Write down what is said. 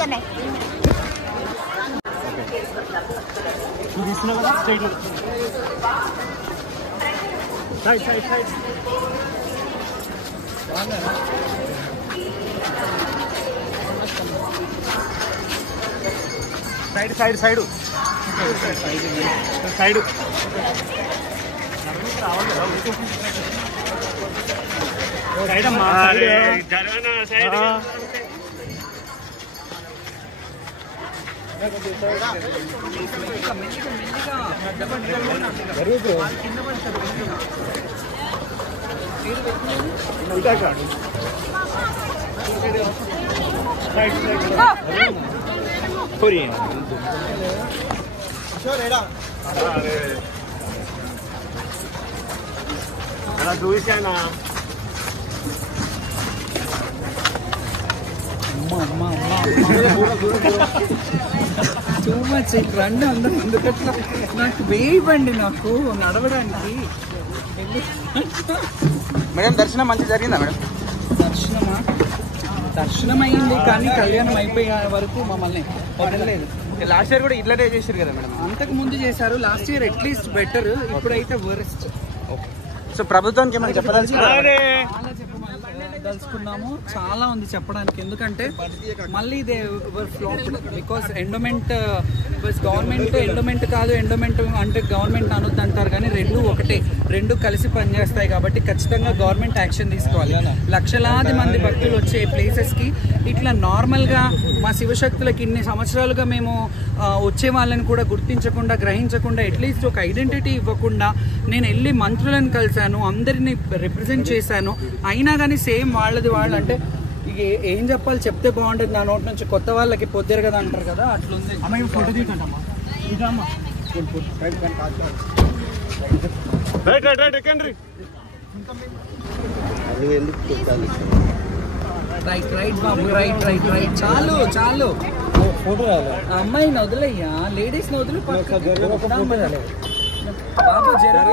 करना है side side side side side side side अम्मा जरना साइड చూసానా టూ మచ్ రండి అందరూ ఎందుకట్లా నాకు వేయబండి నాకు నడవడానికి మేడం దర్శనం మంచిగా జరిగిందా మేడం? దర్శనమా దర్శనం అయింది కానీ కళ్యాణం అయిపోయే వరకు మమ్మల్ని వదలలేదు. లాస్ట్ ఇయర్ కూడా ఇట్లనే చేశారు కదా మేడం? అంతకు ముందు చేశారు, లాస్ట్ ఇయర్ అట్లీస్ట్ బెటర్, ఇప్పుడైతే వర్స్ట్. సో ప్రభుత్వానికి ఏమైనా చెప్పదలుచుకున్నాము, చాలా ఉంది చెప్పడానికి. ఎందుకంటే మళ్ళీ ఇదే flop because endowment government endowment కాదు, ఎండోమెంట్ అంటే గవర్నమెంట్ అనొద్దు అంటారు కానీ రెండు ఒకటే, రెండు కలిసి పనిచేస్తాయి కాబట్టి ఖచ్చితంగా గవర్నమెంట్ యాక్షన్ తీసుకోవాలి. లక్షలాది మంది భక్తులు వచ్చే ప్లేసెస్కి ఇట్లా నార్మల్గా మా శివశక్తులకి ఇన్ని సంవత్సరాలుగా మేము వచ్చే వాళ్ళని కూడా గుర్తించకుండా గ్రహించకుండా అట్లీస్ట్ ఒక ఐడెంటిటీ ఇవ్వకుండా నేను వెళ్ళి మంత్రులను కలిశాను, అందరినీ రిప్రజెంట్ చేశాను, అయినా కానీ సేమ్ వాళ్ళది వాళ్ళు అంటే ఇక ఏం చెప్పాలి, చెప్తే బాగుంటుంది నా నోటి నుంచి, కొత్త వాళ్ళకి పొద్దురు కదా అంటారు కదా అట్లుంది. ఫోటో తీకంటమ్మా రైట్ రైట్ బాబు రైట్ రైట్ రైట్ చాలు చాలు. ఫోటో అమ్మాయిని వదిలేయ్యా, లేడీస్ని వదిలి బాబు జరగ